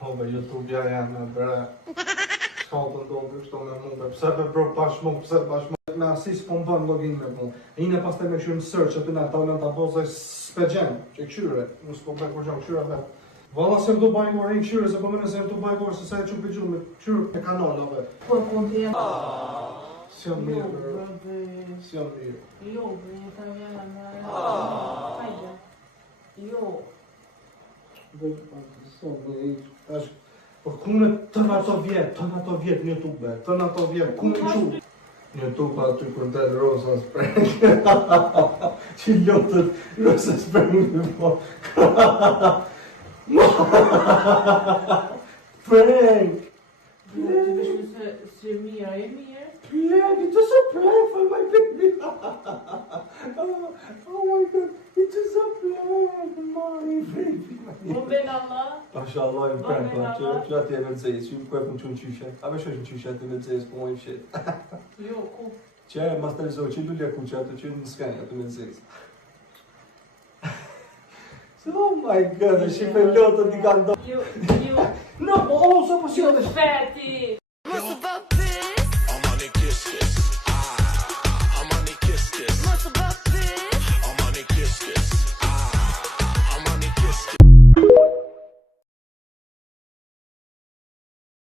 Hove, YouTube-ja janë bre. Shka të ndodhë kështu me mundë. Pse be bro bashkë pse bashkë me asis po më bënë login me mu. E ine pas të me këshyrë në search aty në ta të bozaj s'pegjen, që këshyre. Nusë po me kur gjo këshyre me. Valla se më do bajnë gore i këshyre, se po mene se më do bajnë gore se sa e që pëgju me këshyre me kanalove. Po konti e... Si jam mirë, bro. Si jam mirë. Jo, bre, ta vjena me... Hajde. Jo. Dhe tash, por kune të në ato vjetë në YouTube, të në ato vjetë, kune që? Në YouTube aty kur del Rosa Spreng, që lotët Rosa Spreng në po. Prank! Ti bishme se mirë, e mirë? Prank, it was a prank for my baby! Oh my god, it was a prank for my baby! Po ben Allah? Mashallah, im prank, që ati e me dzejës, që më kërë më që në qyshe. A me shosh në qyshe aty me dzejës, po mojmë shit. Jo, ku? Që e mas televizohë, që i lulja ku që aty që në skenja aty me dzejës. Oh my god, e shqipe lotët i ka ndohë. Jo. No, oh, so po si Feti!